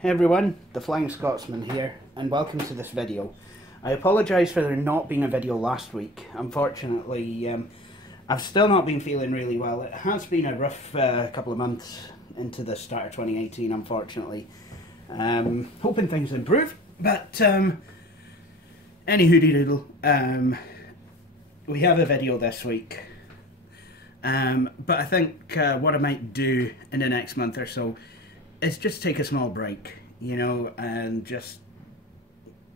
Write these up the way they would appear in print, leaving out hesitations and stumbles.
Hey everyone, the Flying Scotsman here, and welcome to this video. I apologise for there not being a video last week. Unfortunately, I've still not been feeling really well. It has been a rough couple of months into the start of 2018, unfortunately. Hoping things improve, but anywho-doodle, we have a video this week. But I think what I might do in the next month or so is just take a small break, you know, and just,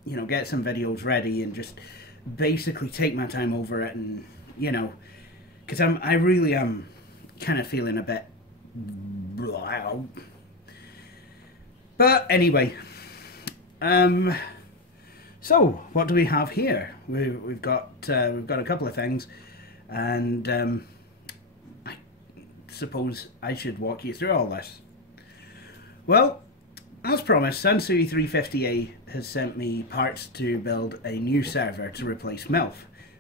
you know, get some videos ready and just basically take my time over it, and, you know, because I really am kind of feeling a bit blah. But anyway, so what do we have here? We've got a couple of things, and I suppose I should walk you through all this. Well, as promised, Sansui350a has sent me parts to build a new server to replace MILF,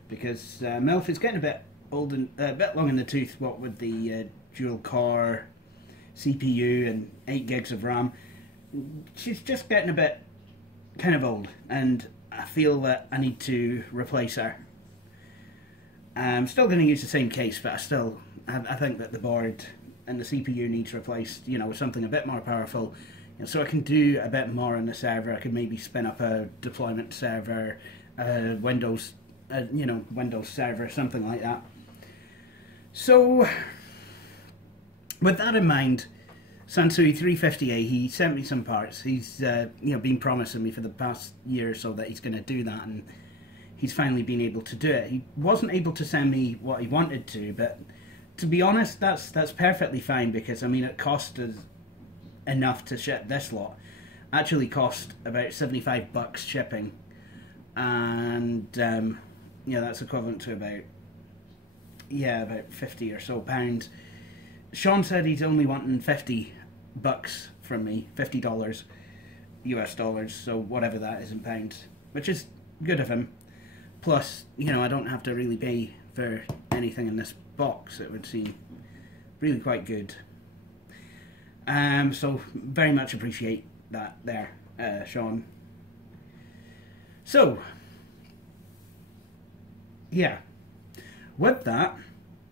because MILF is getting a bit old and a bit long in the tooth, what with the dual core CPU and 8 gigs of RAM. She's just getting a bit kind of old, and I feel that I need to replace her. I'm still going to use the same case, but I think that the board and the CPU needs replaced, you know, with something a bit more powerful, you know, so I can do a bit more on the server. I could maybe spin up a deployment server, Windows server, something like that. So, with that in mind, Sansui350a, he sent me some parts. He's been promising me for the past year or so that he's going to do that, and he's finally been able to do it. He wasn't able to send me what he wanted to, but to be honest, that's perfectly fine, because I mean, it cost us enough to ship this lot. Actually cost about $75 shipping, and that's equivalent to about 50 or so pounds. Sean said he's only wanting $50 from me, $50 US dollars, so whatever that is in pounds, which is good of him. Plus, you know, I don't have to really pay for anything in this box. It would seem really quite good. So very much appreciate that there, Sean. So yeah, with that,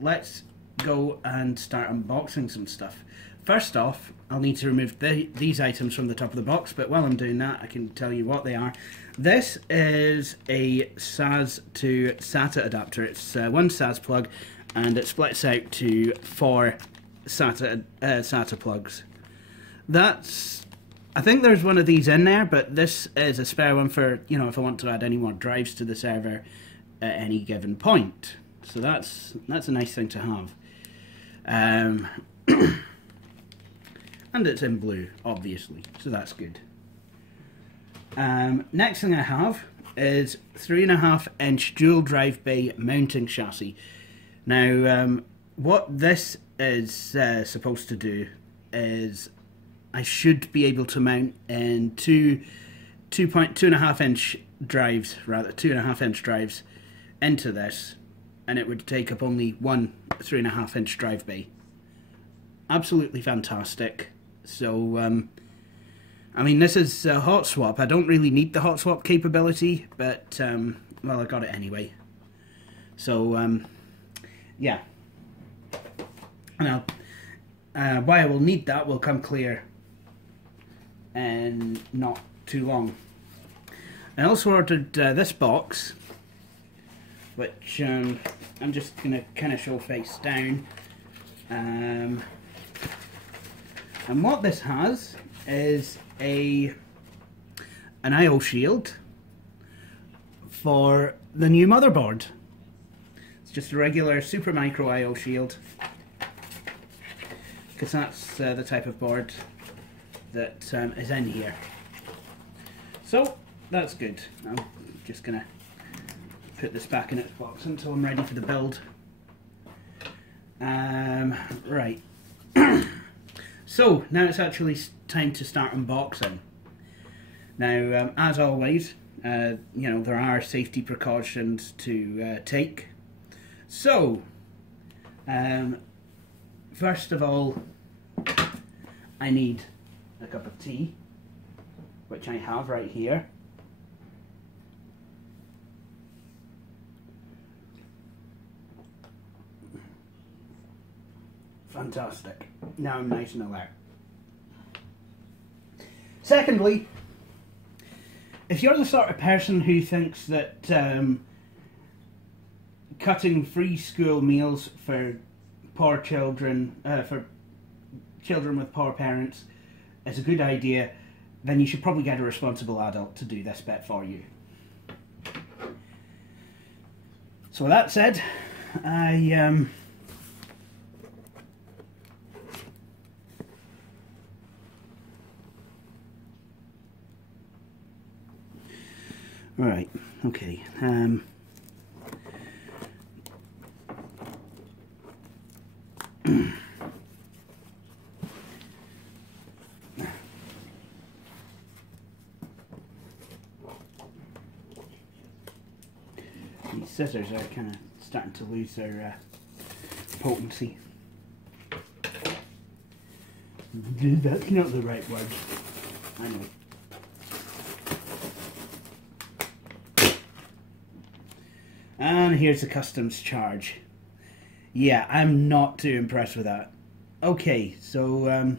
let's go and start unboxing some stuff. First off, I'll need to remove these items from the top of the box, but while I'm doing that, I can tell you what they are. This is a SAS to SATA adapter. It's one SAS plug, and it splits out to 4 SATA plugs. I think there's one of these in there, but this is a spare one for, you know, if I want to add any more drives to the server at any given point. So that's a nice thing to have. And it's in blue, obviously, so that's good. Next thing I have is 3.5-inch dual drive bay mounting chassis. Now, what this is supposed to do is I should be able to mount in 2.5-inch drives, rather 2.5-inch drives into this, and it would take up only one 3.5-inch drive bay. Absolutely fantastic. So, I mean, this is a hot swap. I don't really need the hot swap capability, but, well, I got it anyway. So, yeah. Now, why I will need that will come clear in not too long. I also ordered this box, which I'm just going to kind of show face down. And what this has is an I/O shield for the new motherboard. It's just a regular super micro I/O shield, because that's the type of board that is in here. So that's good. I'm just gonna put this back in its box until I'm ready for the build. Right. So now it's actually time to start unboxing. Now, as always, you know, there are safety precautions to take. So, first of all, I need a cup of tea. which I have right here. Fantastic. Now I'm nice and alert. Secondly, if you're the sort of person who thinks that cutting free school meals for poor children, for children with poor parents, is a good idea, then you should probably get a responsible adult to do this bit for you. So with that said, Right, okay. These scissors are kind of starting to lose their potency. That's not the right word. I know. And here's the customs charge. Yeah, I'm not too impressed with that. Okay, so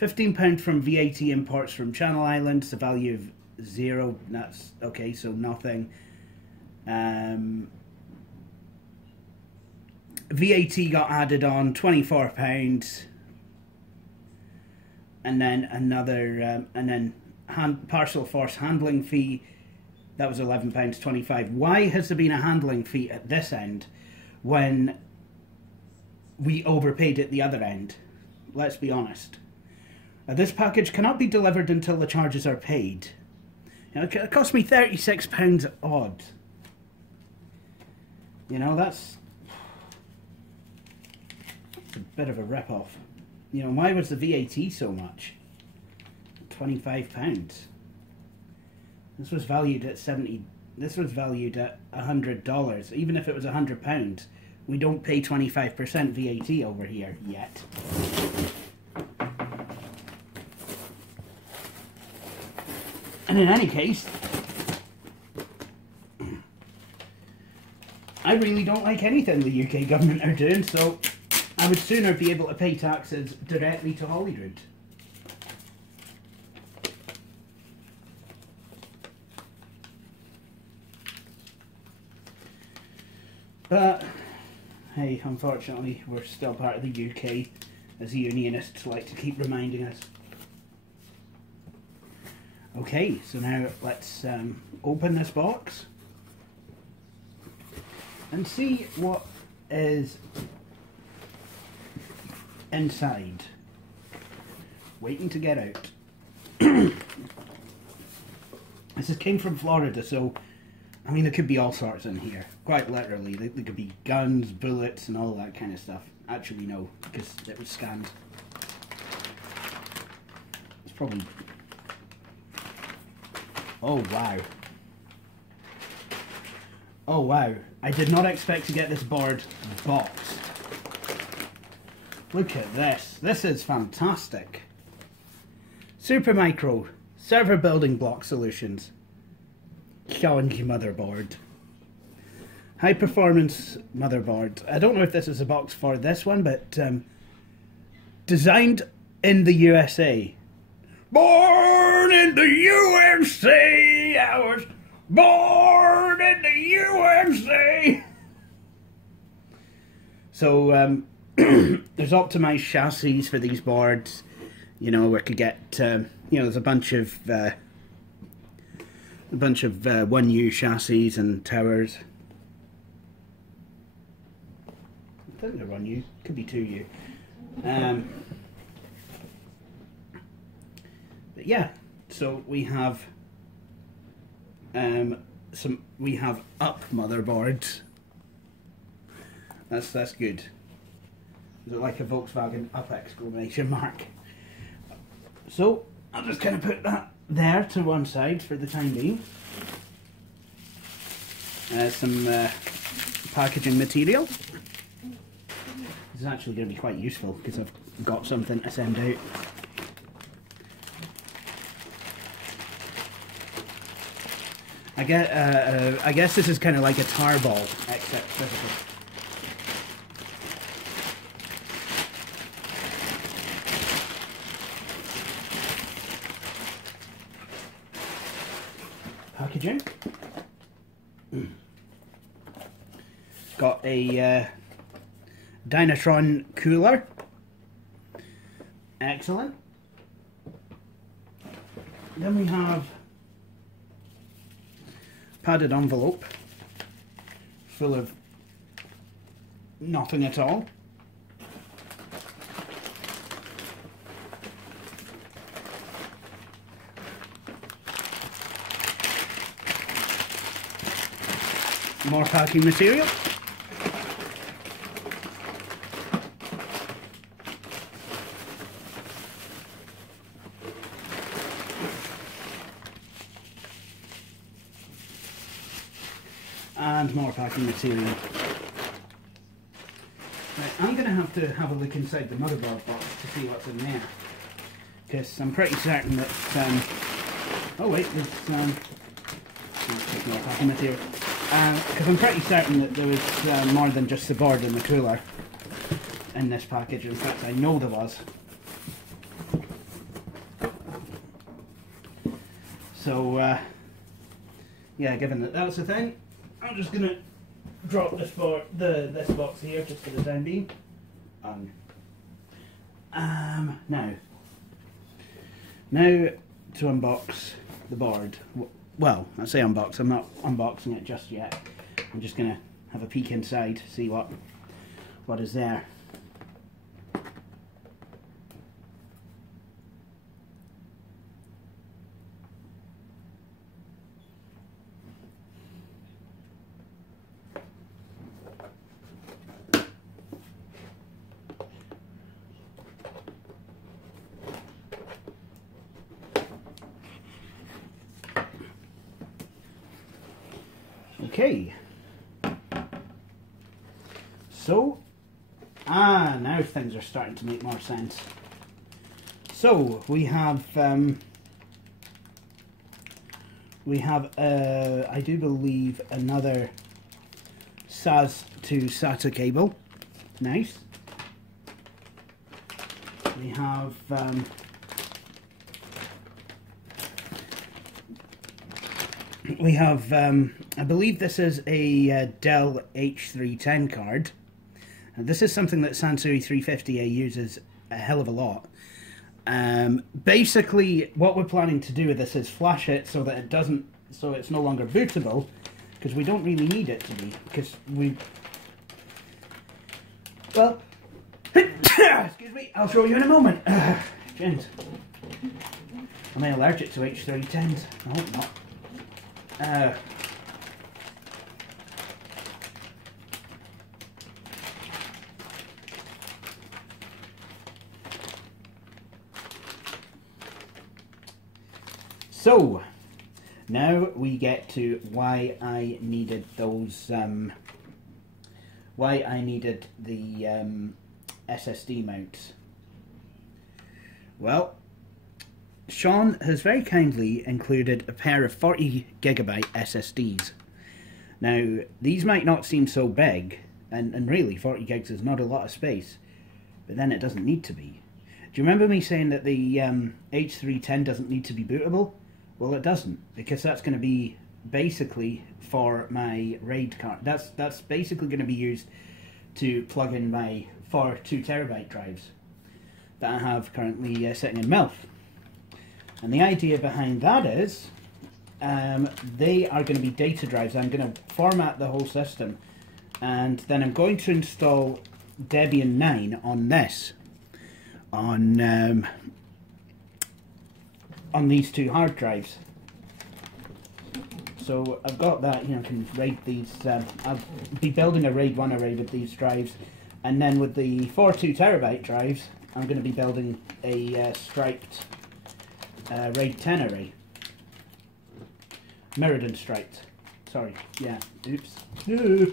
£15 from VAT imports from Channel Islands, the value of 0. That's okay, so nothing. VAT got added on, £24, and then another, and then parcel force handling fee. That was £11.25. Why has there been a handling fee at this end when we overpaid at the other end? Let's be honest. This package cannot be delivered until the charges are paid. You know, it cost me £36 odd. You know, that's a bit of a rip-off. You know, why was the VAT so much? £25. This was valued at This was valued at $100. Even if it was £100, we don't pay 25% VAT over here yet. And in any case, I really don't like anything the UK government are doing, so I would sooner be able to pay taxes directly to Holyrood. But, hey, unfortunately, we're still part of the UK, as the unionists like to keep reminding us. Okay, so now let's open this box and see what is inside. Waiting to get out. This came from Florida, so I mean, there could be all sorts in here. Quite literally. There could be guns, bullets, and all that kind of stuff. Actually, no, because it was scanned. It's probably... Oh, wow. Oh, wow. I did not expect to get this board boxed. Look at this. This is fantastic. Supermicro server building block solutions. Challenge motherboard. High performance motherboard. I don't know if this is a box for this one, but designed in the USA. Born in the USA! I was born in the USA! So, there's optimized chassis for these boards. You know, we could get, you know, there's a bunch of 1U chassis and towers. I think they're 1U, could be 2U. But yeah, so we have we have up motherboards. That's good. Is it like a Volkswagen up exclamation mark? So I'll just kind of put that there to one side for the time being. Some packaging material. This is actually going to be quite useful because I've got something to send out. I guess this is kind of like a tar ball, except physical. Packaging. Got a Dynatron cooler. Excellent. Then we have padded envelope full of nothing at all. More packing material. And more packing material. Right, I'm going to have a look inside the motherboard box to see what's in there, because I'm pretty certain that oh wait, there's more packing material. Because I'm pretty certain that there was more than just the board and the cooler in this package. In fact, I know there was. So yeah, given that that's the thing, I'm just gonna drop this this box here just for the time being. Now to unbox the board. Well, I say unbox. I'm not unboxing it just yet. I'm just gonna have a peek inside, see what is there. Okay, so now things are starting to make more sense. So we have I do believe another SAS to SATA cable. Nice. We have I believe this is a Dell H310 card. And this is something that Sansui350a uses a hell of a lot. Basically, what we're planning to do with this is flash it so that it's no longer bootable, because we don't really need it to be, because well, excuse me, I'll show you in a moment. Gens, am I allergic to H310s? I hope not. So now we get to why I needed those why I needed the SSD mounts. Well, Sean has very kindly included a pair of 40 gigabyte SSDs. Now, these might not seem so big, and really 40 gigs is not a lot of space, but then it doesn't need to be. Do you remember me saying that the H310 doesn't need to be bootable? Well, it doesn't, because that's going to be basically for my RAID card. That's basically going to be used to plug in my 4 2TB drives that I have currently sitting in MILF. And the idea behind that is they are going to be data drives. I'm going to format the whole system, and then I'm going to install Debian 9 on this, on these two hard drives. So I've got that, you know, I can RAID these. I'll be building a RAID 1 array with these drives, and then with the 4 2TB drives, I'm going to be building a striped RAID 10 array. Mirrored and striped. Sorry, yeah, oops. Yeah,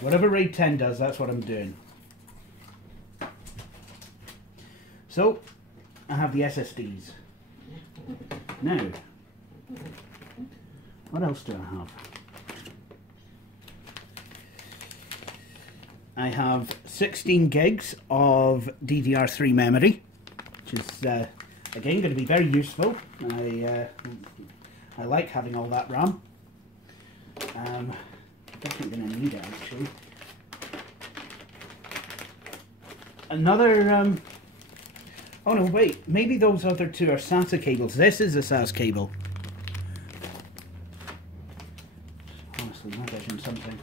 whatever RAID 10 does, that's what I'm doing. So, I have the SSDs. Now, What else do I have? I have 16 gigs of DDR3 memory, which is again going to be very useful. I like having all that RAM. Definitely going to need it actually. Another oh no, wait, maybe those other two are SATA cables. This is a SAS cable. Honestly, I'm vision something.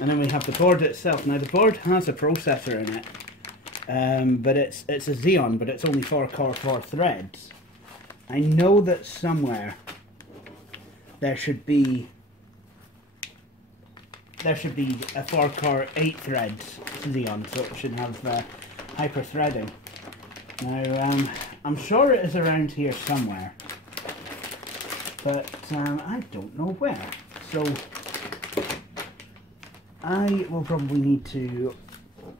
And then we have the board itself. Now the board has a processor in it, but it's a Xeon, but it's only 4 core 4 threads. I know that somewhere there should be a 4 core 8 threads Xeon, so it should have hyper threading. Now I'm sure it is around here somewhere, but I don't know where. So I will probably need to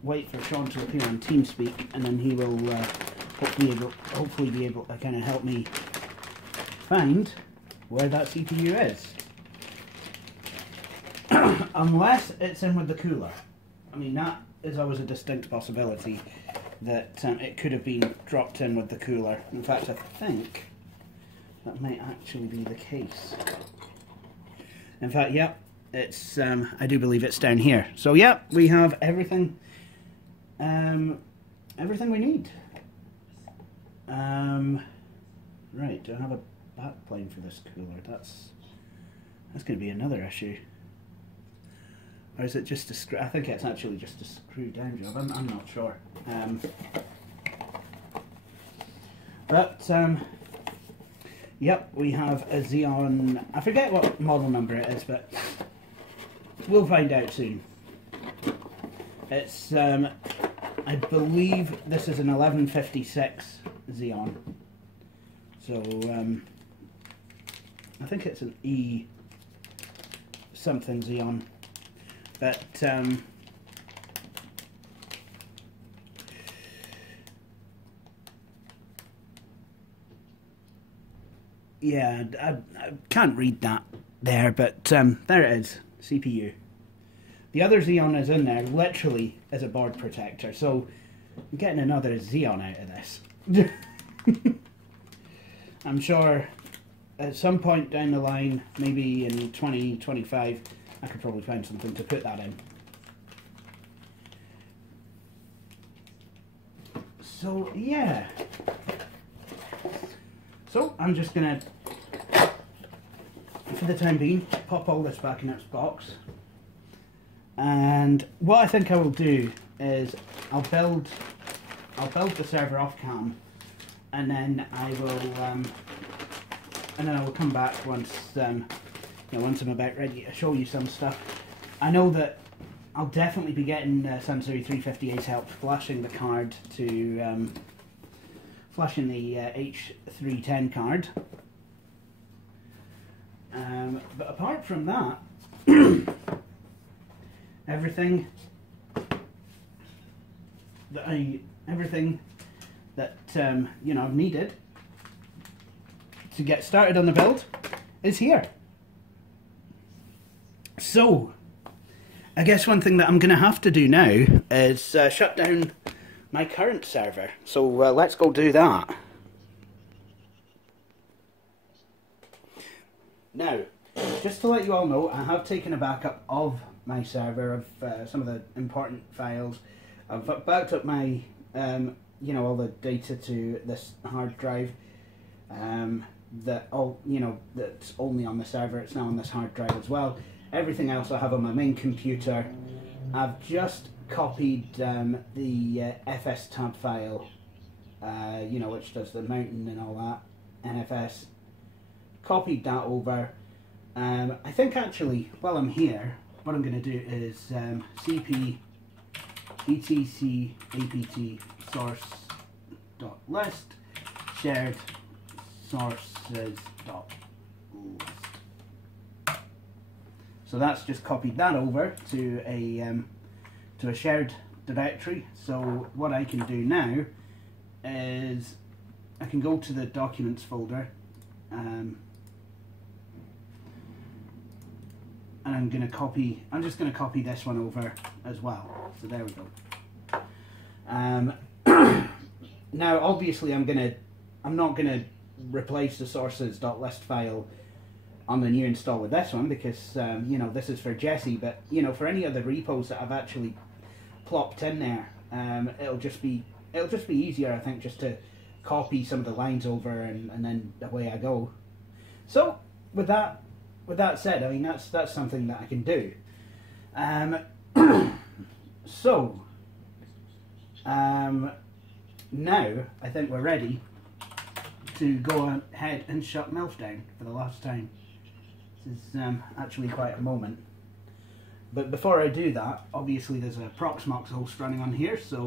wait for Sean to appear on TeamSpeak, and then he will hopefully be able to kind of help me find where that CPU is. Unless it's in with the cooler. I mean, that is always a distinct possibility that it could have been dropped in with the cooler. In fact, I think that might actually be the case. In fact, yep. It's I do believe it's down here. So yeah, we have everything everything we need. Right, do I have a backplane for this cooler? That's going to be another issue. Or is it just a screw? I think it's actually just a screw down job. I'm not sure. Yep, we have a Xeon. I forget what model number it is, but we'll find out soon. It's, I believe this is an 1156 Xeon. So, I think it's an E something Xeon. But, yeah, I can't read that there, but there it is. CPU. The other Xeon is in there literally as a board protector, so I'm getting another Xeon out of this. I'm sure at some point down the line, maybe in 2025, I could probably find something to put that in. So yeah. So I'm just gonna, for the time being, pop all this back in its box. And what I think I will do is I'll build the server off cam, and then I will come back once once I'm about ready to show you some stuff. I know that I'll definitely be getting Sansui350a's help flashing the card to flashing the H310 card. But apart from that, everything that you know, I've needed to get started on the build is here. So I guess one thing that I'm going to have to do now is shut down my current server. So let's go do that. Now, just to let you all know, I have taken a backup of my server of some of the important files. I've backed up my, you know, all the data to this hard drive. That's only on the server. It's now on this hard drive as well. Everything else I have on my main computer. I've just copied the FS tab file, you know, which does the mountain and all that, NFS. Copied that over. I think actually, while I'm here, what I'm going to do is cp etc apt source.list shared sources.list. So that's just copied that over to a shared directory. So what I can do now is I can go to the documents folder, and I'm just going to copy this one over as well. So there we go. Now obviously I'm not gonna replace the sources.list file on the new install with this one, because you know, this is for Jesse, but you know, for any other repos that I've actually plopped in there, it'll just be easier, I think, just to copy some of the lines over and then away I go. So with that said, I mean, that's something that I can do. Now I think we're ready to go ahead and shut MILF down for the last time. This is actually quite a moment. But before I do that, obviously there's a Proxmox host running on here, so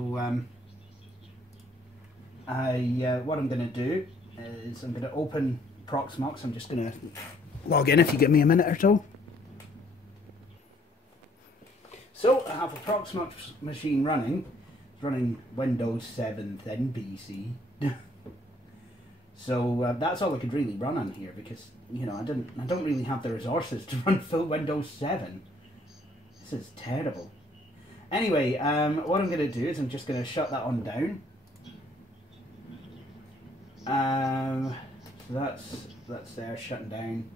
what I'm going to do is I'm going to open Proxmox. I'm just going to log in if you give me a minute or so. So I have a Proxmox machine running. It's running Windows 7 Thin PC. So that's all I could really run on here, because you know, I don't really have the resources to run full Windows 7. This is terrible. Anyway, what I'm going to do is I'm just going to shut that on down. So that's there, shutting down.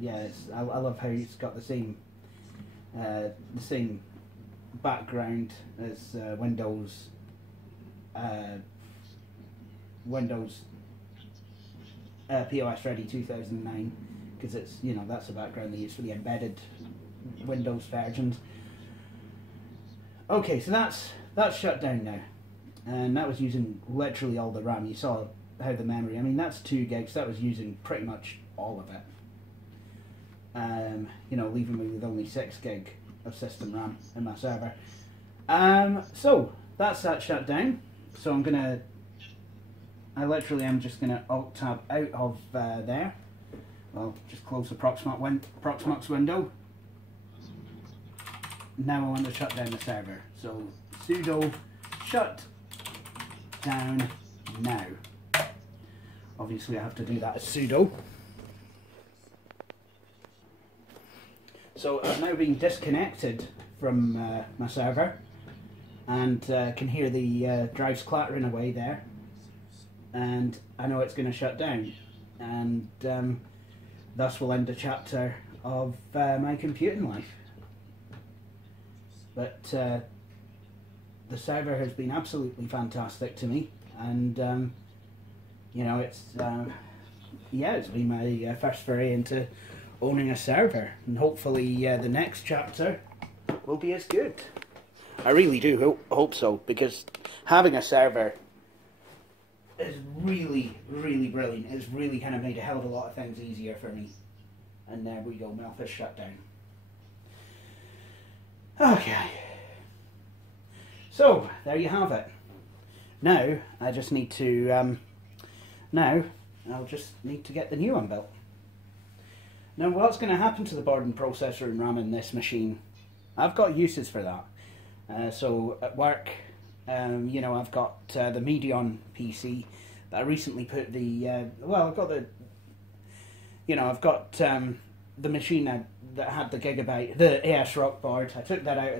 Yeah, I love how it's got the same background as Windows POS Ready 2009, because it's, you know, that's the background they use for the embedded Windows versions. Okay, so that's shut down now, and that was using literally all the RAM. You saw how the memory, I mean, that's 2 gigs. That was using pretty much all of it. You know, leaving me with only 6 gig of system RAM in my server. So that's that shut down. So I literally am just gonna Alt Tab out of there. Well, just close the Proxmox window. Now I want to shut down the server. So sudo shut down now. Obviously I have to do that as sudo. So I've now been disconnected from my server, and can hear the drives clattering away there, and I know it's going to shut down, and thus will end a chapter of my computing life. But the server has been absolutely fantastic to me, and you know, it's yeah, it's been my first foray into owning a server, and hopefully the next chapter will be as good. I really do hope so, because having a server is really, really brilliant. It's really kind of made a hell of a lot of things easier for me. And there we go, MILF is shut down. Okay. So, there you have it. Now, I just need to, I'll just need to get the new one built. Now, what's going to happen to the board and processor and RAM in this machine? I've got uses for that. So at work, you know, I've got the Medion PC that I recently put the, well, I've got the, you know, I've got the machine that had the Gigabyte, the ASRock board. I took that out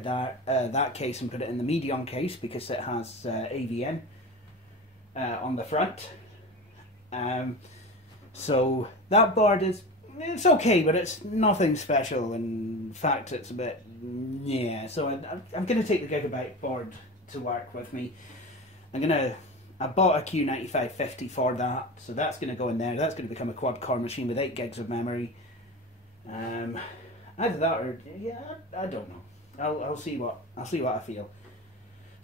of that case and put it in the Medion case, because it has AVN on the front. So that board is, it's okay, but it's nothing special. In fact, it's a bit, yeah. So I'm going to take the Gigabyte board to work with me. I bought a Q9550 for that, so that's going to go in there. That's going to become a quad-core machine with 8 gigs of memory. Either that or, yeah, I don't know. I'll see what I feel.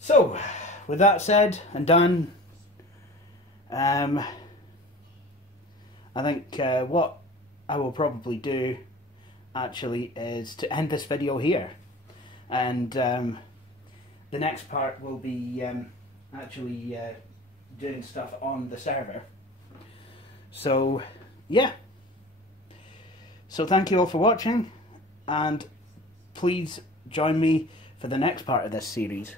So, with that said and done, I think what I will probably do actually is to end this video here, and the next part will be actually doing stuff on the server. So yeah, So thank you all for watching, and please join me for the next part of this series.